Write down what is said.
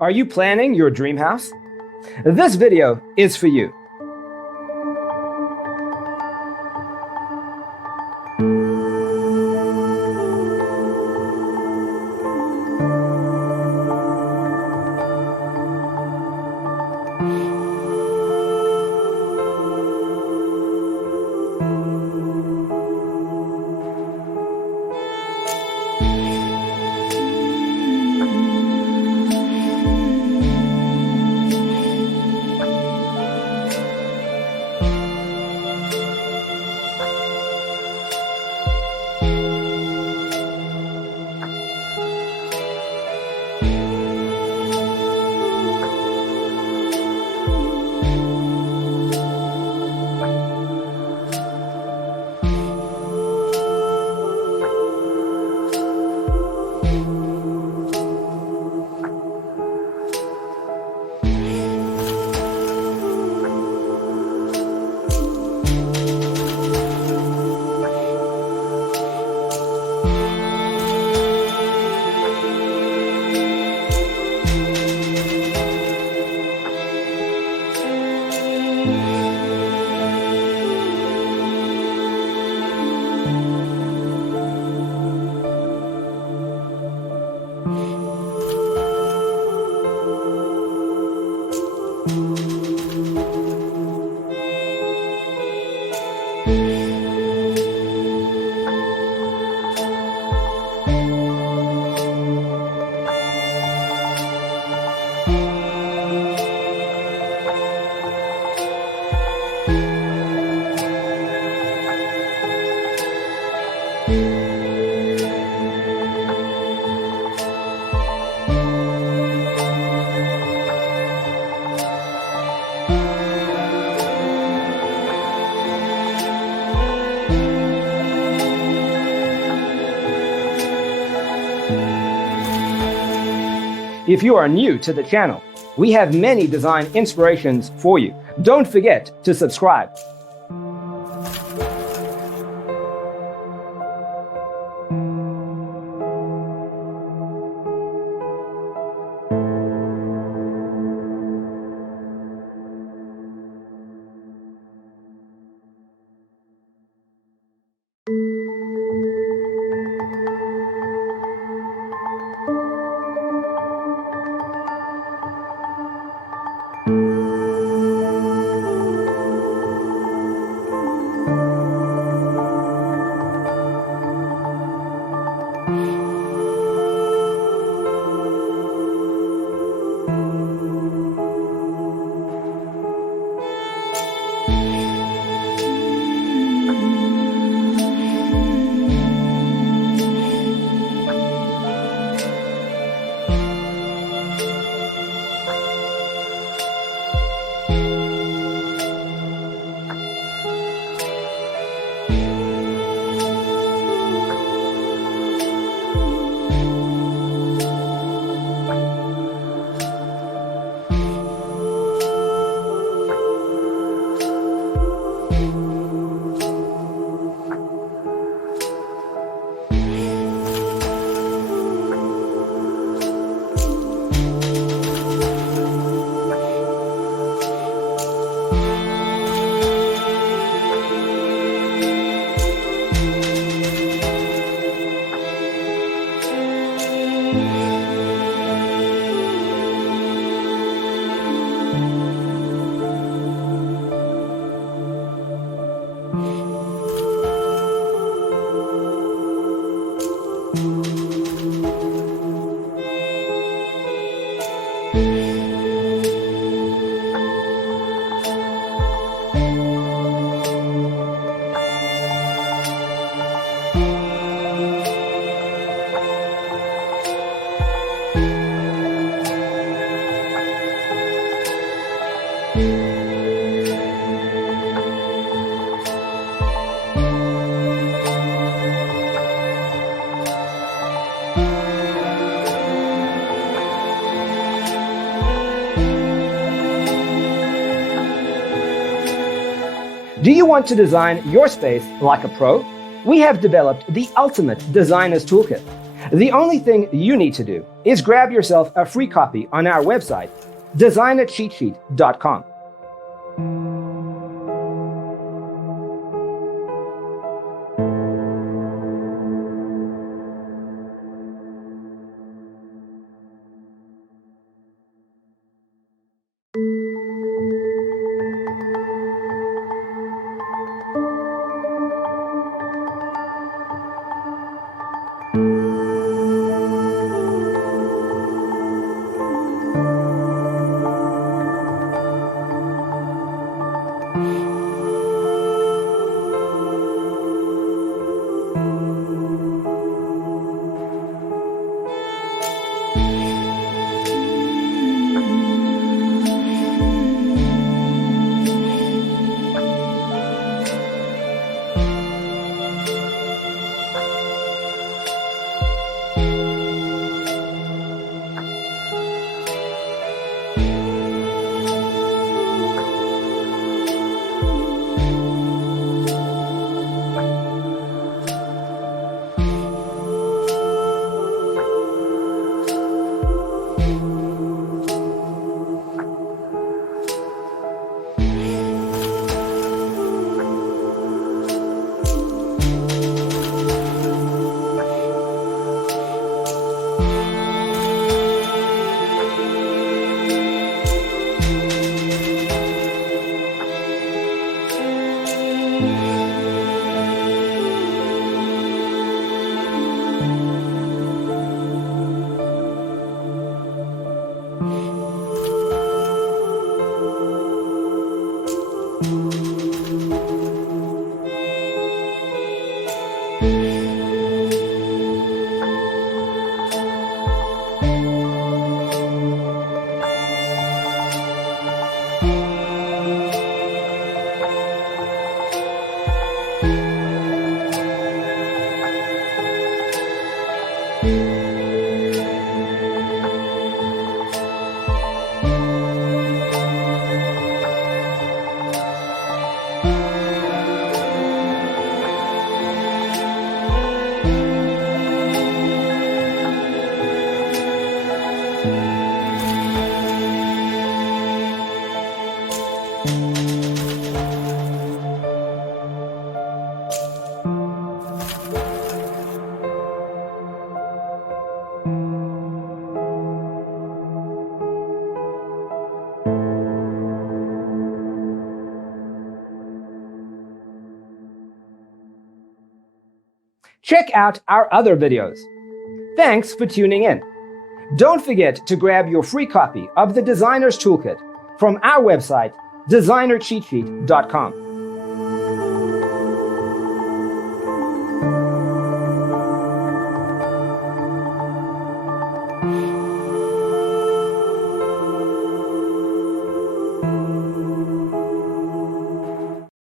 Are you planning your dream house? This video is for you. If you are new to the channel, we have many design inspirations for you. Don't forget to subscribe. Do you want to design your space like a pro? We have developed the ultimate designer's toolkit. The only thing you need to do is grab yourself a free copy on our website, designercheatsheet.com. Check out our other videos. Thanks for tuning in. Don't forget to grab your free copy of the Designer's Toolkit from our website, designercheatsheet.com.